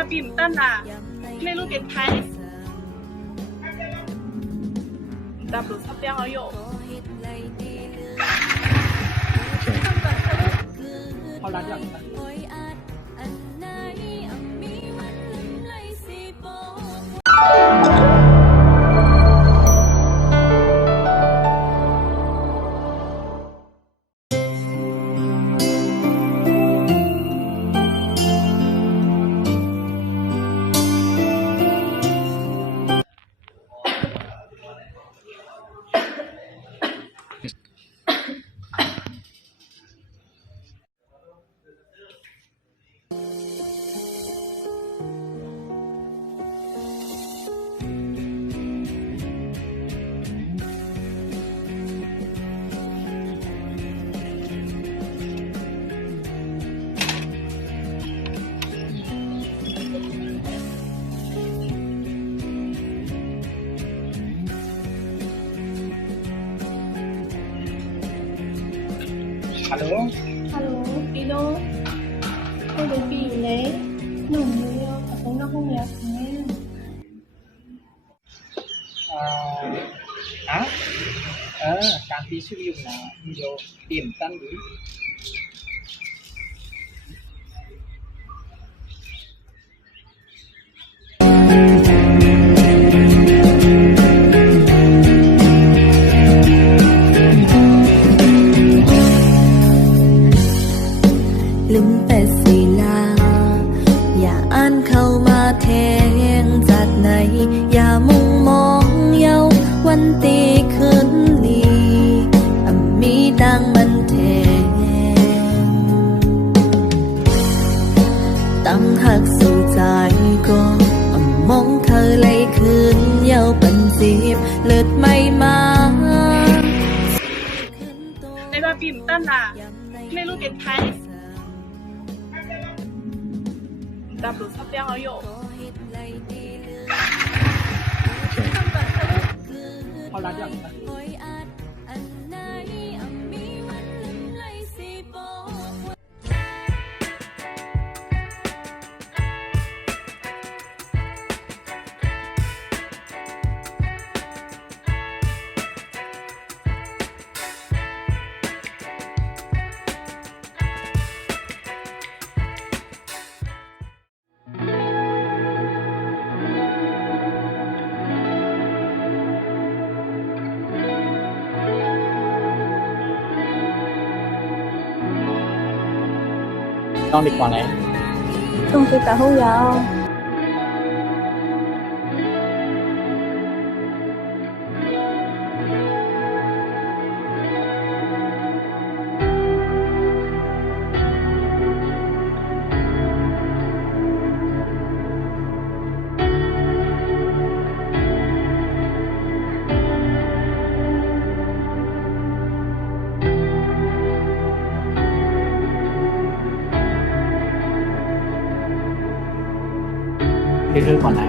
ว่าปิ่มตั้นล่ะไม่รู้เป็นใครจับหลุดทับเลี้ยงเอาอยู่เขารักหลังกันฮัลโหล Alo, đi đâu? Tôi đến bị lấy nồng người yêu ở trong nó không đẹp nghe. ฮะการที่ชื่อยุ่งนะมีโยเตรียมตั้งหรือลืมแต่ศิลาอย่าอ่านเข้ามาแทงจากไหนอย่ามุ่งมองเย้าวันตีคืนลีมีดังมันแทงตั้งหักสู่ใจก็มองเธอเลยคืนเย้าเป็นจีบเลือดไม่มาในว่าปิ่มตั้นล่ะไม่รู้เป็นใครจับหลุดทับเลี้ยงเอาอยู่เขารักหลังกันต้องดีกว่าไหน Không tôi cả không giàu. Đi rơi còn này